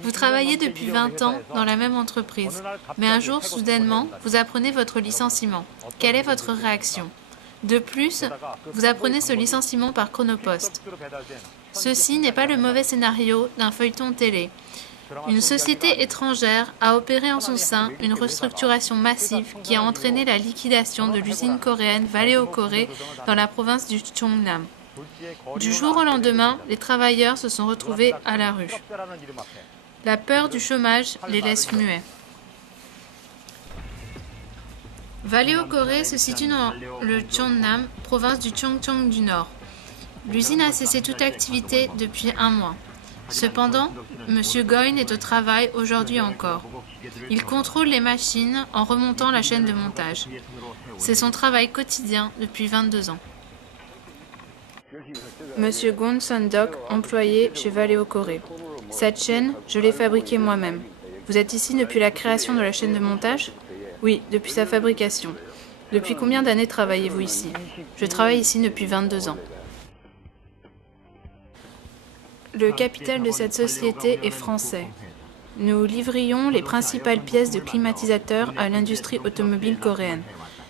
Vous travaillez depuis 20 ans dans la même entreprise, mais un jour, soudainement, vous apprenez votre licenciement. Quelle est votre réaction? De plus, vous apprenez ce licenciement par Chronopost. Ceci n'est pas le mauvais scénario d'un feuilleton télé. Une société étrangère a opéré en son sein une restructuration massive qui a entraîné la liquidation de l'usine coréenne Valeo Corée dans la province du Cheongnam. Du jour au lendemain, les travailleurs se sont retrouvés à la rue. La peur du chômage les laisse muets. Valeo Corée se situe dans le Cheongnam, province du Gyeonggi du Nord. L'usine a cessé toute activité depuis un mois. Cependant, M. Goin est au travail aujourd'hui encore. Il contrôle les machines en remontant la chaîne de montage. C'est son travail quotidien depuis 22 ans. Monsieur Gon Sun-dok, employé chez Valeo Corée. Cette chaîne, je l'ai fabriquée moi-même. Vous êtes ici depuis la création de la chaîne de montage? Oui, depuis sa fabrication. Depuis combien d'années travaillez-vous ici? Je travaille ici depuis 22 ans. Le capital de cette société est français. Nous livrions les principales pièces de climatisateurs à l'industrie automobile coréenne.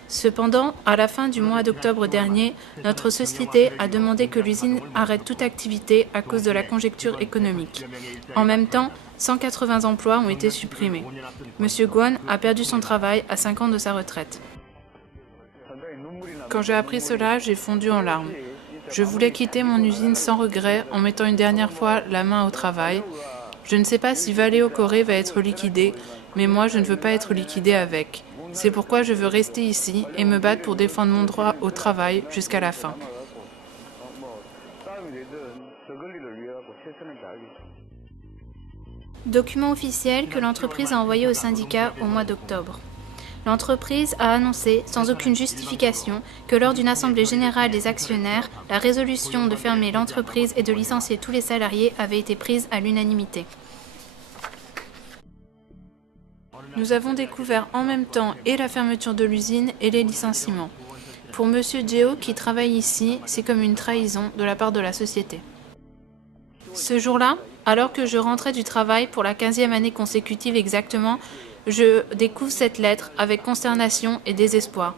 Cependant, à la fin du mois d'octobre dernier, notre société a demandé que l'usine arrête toute activité à cause de la conjoncture économique. En même temps, 180 emplois ont été supprimés. Monsieur Gwon a perdu son travail à 5 ans de sa retraite. Quand j'ai appris cela, j'ai fondu en larmes. Je voulais quitter mon usine sans regret en mettant une dernière fois la main au travail. Je ne sais pas si Valeo Corée va être liquidé, mais moi je ne veux pas être liquidé avec. C'est pourquoi je veux rester ici et me battre pour défendre mon droit au travail jusqu'à la fin. Document officiel que l'entreprise a envoyé au syndicat au mois d'octobre. L'entreprise a annoncé, sans aucune justification, que lors d'une assemblée générale des actionnaires, la résolution de fermer l'entreprise et de licencier tous les salariés avait été prise à l'unanimité. Nous avons découvert en même temps et la fermeture de l'usine et les licenciements. Pour M. Jeo, qui travaille ici, c'est comme une trahison de la part de la société. Ce jour-là, alors que je rentrais du travail pour la 15e année consécutive exactement, je découvre cette lettre avec consternation et désespoir.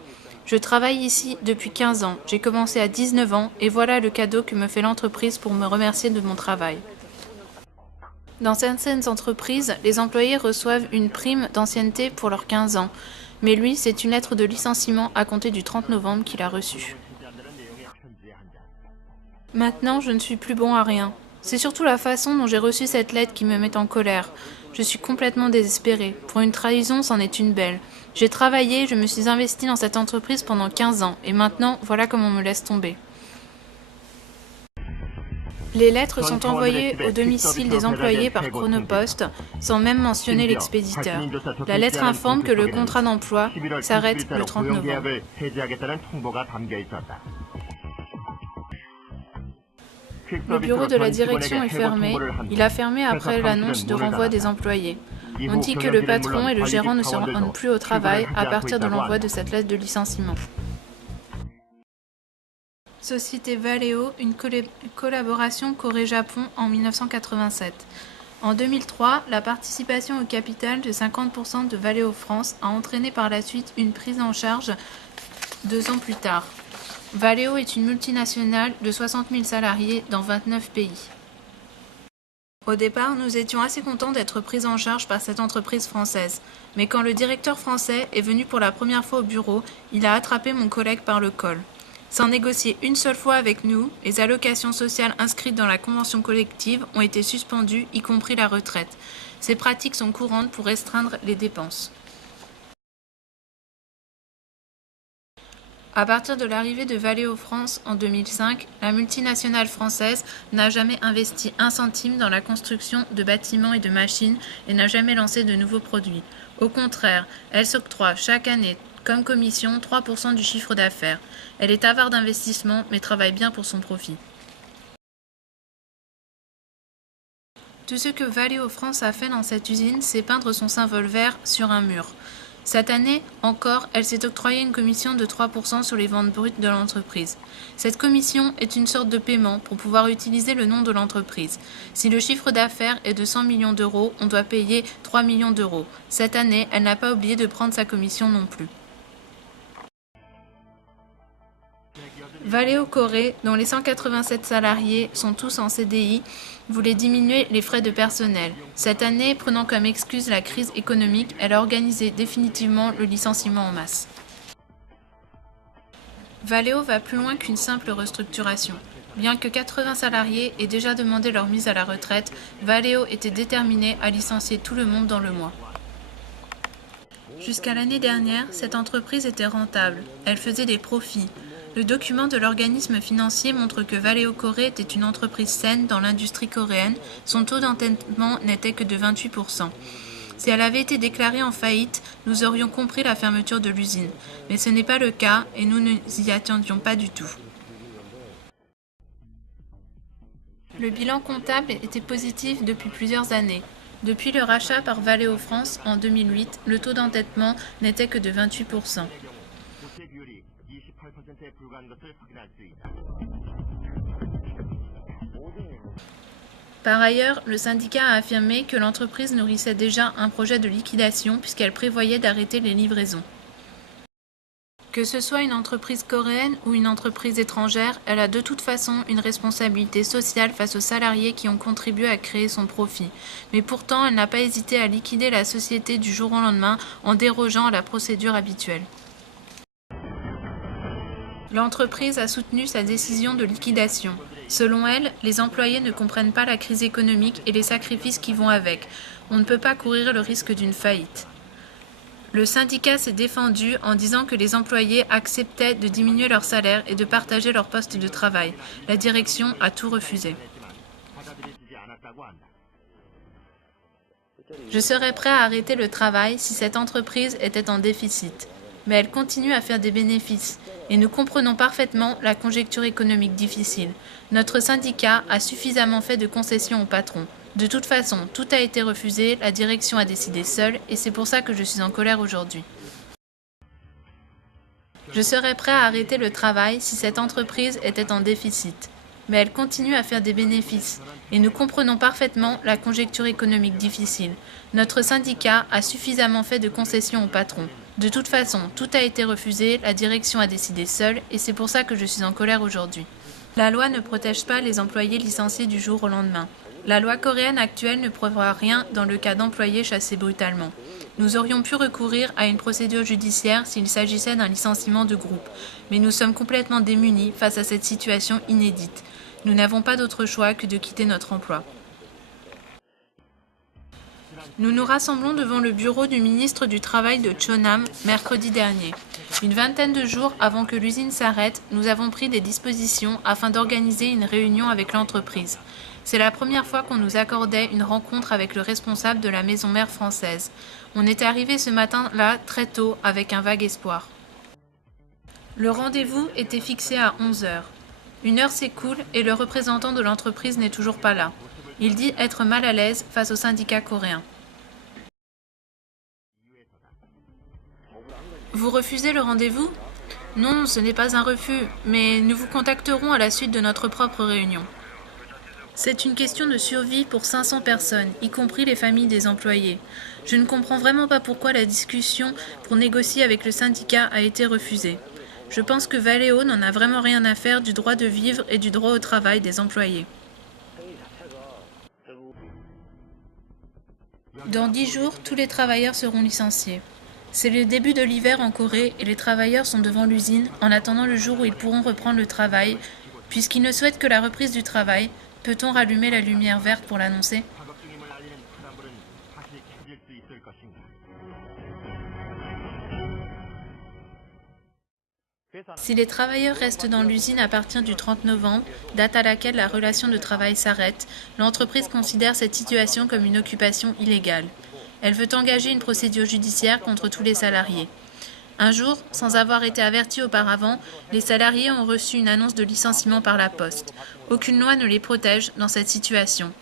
Je travaille ici depuis 15 ans, j'ai commencé à 19 ans et voilà le cadeau que me fait l'entreprise pour me remercier de mon travail. Dans certaines entreprises, les employés reçoivent une prime d'ancienneté pour leurs 15 ans. Mais lui, c'est une lettre de licenciement à compter du 30 novembre qu'il a reçue. Maintenant, je ne suis plus bon à rien. C'est surtout la façon dont j'ai reçu cette lettre qui me met en colère. Je suis complètement désespérée. Pour une trahison, c'en est une belle. J'ai travaillé, je me suis investie dans cette entreprise pendant 15 ans. Et maintenant, voilà comment on me laisse tomber. Les lettres sont envoyées au domicile des employés par Chronopost, sans même mentionner l'expéditeur. La lettre informe que le contrat d'emploi s'arrête le 30 novembre. Le bureau de la direction est fermé. Il a fermé après l'annonce de renvoi des employés. On dit que le patron et le gérant ne se rendent plus au travail à partir de l'envoi de cette lettre de licenciement. Société Valeo, une collaboration Corée-Japon en 1987. En 2003, la participation au capital de 50% de Valeo France a entraîné par la suite une prise en charge 2 ans plus tard. Valeo est une multinationale de 60 000 salariés dans 29 pays. Au départ, nous étions assez contents d'être pris en charge par cette entreprise française. Mais quand le directeur français est venu pour la première fois au bureau, il a attrapé mon collègue par le col. Sans négocier une seule fois avec nous, les allocations sociales inscrites dans la convention collective ont été suspendues, y compris la retraite. Ces pratiques sont courantes pour restreindre les dépenses. À partir de l'arrivée de Valeo France en 2005, la multinationale française n'a jamais investi un centime dans la construction de bâtiments et de machines et n'a jamais lancé de nouveaux produits. Au contraire, elle s'octroie chaque année comme commission 3% du chiffre d'affaires. Elle est avare d'investissement mais travaille bien pour son profit. Tout ce que Valeo France a fait dans cette usine, c'est peindre son symbole vert sur un mur. Cette année, encore, elle s'est octroyée une commission de 3% sur les ventes brutes de l'entreprise. Cette commission est une sorte de paiement pour pouvoir utiliser le nom de l'entreprise. Si le chiffre d'affaires est de 100 millions d'euros, on doit payer 3 millions d'euros. Cette année, elle n'a pas oublié de prendre sa commission non plus. Valeo Corée, dont les 187 salariés sont tous en CDI, voulait diminuer les frais de personnel. Cette année, prenant comme excuse la crise économique, elle a organisé définitivement le licenciement en masse. Valeo va plus loin qu'une simple restructuration. Bien que 80 salariés aient déjà demandé leur mise à la retraite, Valeo était déterminé à licencier tout le monde dans le mois. Jusqu'à l'année dernière, cette entreprise était rentable. Elle faisait des profits. Le document de l'organisme financier montre que Valeo Corée était une entreprise saine dans l'industrie coréenne. Son taux d'endettement n'était que de 28%. Si elle avait été déclarée en faillite, nous aurions compris la fermeture de l'usine. Mais ce n'est pas le cas et nous ne nous y attendions pas du tout. Le bilan comptable était positif depuis plusieurs années. Depuis le rachat par Valeo France en 2008, le taux d'endettement n'était que de 28%. Par ailleurs, le syndicat a affirmé que l'entreprise nourrissait déjà un projet de liquidation puisqu'elle prévoyait d'arrêter les livraisons. Que ce soit une entreprise coréenne ou une entreprise étrangère, elle a de toute façon une responsabilité sociale face aux salariés qui ont contribué à créer son profit. Mais pourtant, elle n'a pas hésité à liquider la société du jour au lendemain en dérogeant à la procédure habituelle. L'entreprise a soutenu sa décision de liquidation. Selon elle, les employés ne comprennent pas la crise économique et les sacrifices qui vont avec. On ne peut pas courir le risque d'une faillite. Le syndicat s'est défendu en disant que les employés acceptaient de diminuer leur salaire et de partager leur poste de travail. La direction a tout refusé. Je serais prêt à arrêter le travail si cette entreprise était en déficit. Mais elle continue à faire des bénéfices. Et nous comprenons parfaitement la conjoncture économique difficile. Notre syndicat a suffisamment fait de concessions au patron. De toute façon, tout a été refusé, la direction a décidé seule, et c'est pour ça que je suis en colère aujourd'hui. Je serais prêt à arrêter le travail si cette entreprise était en déficit. Mais elle continue à faire des bénéfices. Et nous comprenons parfaitement la conjoncture économique difficile. Notre syndicat a suffisamment fait de concessions au patron. De toute façon, tout a été refusé, la direction a décidé seule, et c'est pour ça que je suis en colère aujourd'hui. La loi ne protège pas les employés licenciés du jour au lendemain. La loi coréenne actuelle ne prévoit rien dans le cas d'employés chassés brutalement. Nous aurions pu recourir à une procédure judiciaire s'il s'agissait d'un licenciement de groupe, mais nous sommes complètement démunis face à cette situation inédite. Nous n'avons pas d'autre choix que de quitter notre emploi. Nous nous rassemblons devant le bureau du ministre du Travail de Chonam mercredi dernier. Une vingtaine de jours avant que l'usine s'arrête, nous avons pris des dispositions afin d'organiser une réunion avec l'entreprise. C'est la première fois qu'on nous accordait une rencontre avec le responsable de la maison mère française. On est arrivé ce matin-là très tôt avec un vague espoir. Le rendez-vous était fixé à 11 h. Une heure s'écoule et le représentant de l'entreprise n'est toujours pas là. Il dit être mal à l'aise face au syndicat coréen. Vous refusez le rendez-vous ? Non, ce n'est pas un refus, mais nous vous contacterons à la suite de notre propre réunion. C'est une question de survie pour 500 personnes, y compris les familles des employés. Je ne comprends vraiment pas pourquoi la discussion pour négocier avec le syndicat a été refusée. Je pense que Valeo n'en a vraiment rien à faire du droit de vivre et du droit au travail des employés. Dans 10 jours, tous les travailleurs seront licenciés. C'est le début de l'hiver en Corée et les travailleurs sont devant l'usine en attendant le jour où ils pourront reprendre le travail. Puisqu'ils ne souhaitent que la reprise du travail, peut-on rallumer la lumière verte pour l'annoncer ? Si les travailleurs restent dans l'usine à partir du 30 novembre, date à laquelle la relation de travail s'arrête, l'entreprise considère cette situation comme une occupation illégale. Elle veut engager une procédure judiciaire contre tous les salariés. Un jour, sans avoir été avertis auparavant, les salariés ont reçu une annonce de licenciement par la poste. Aucune loi ne les protège dans cette situation.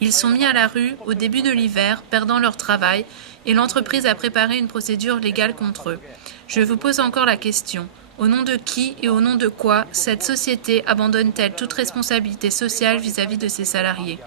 Ils sont mis à la rue au début de l'hiver, perdant leur travail, et l'entreprise a préparé une procédure légale contre eux. Je vous pose encore la question. Au nom de qui et au nom de quoi cette société abandonne-t-elle toute responsabilité sociale vis-à-vis de ses salariés ?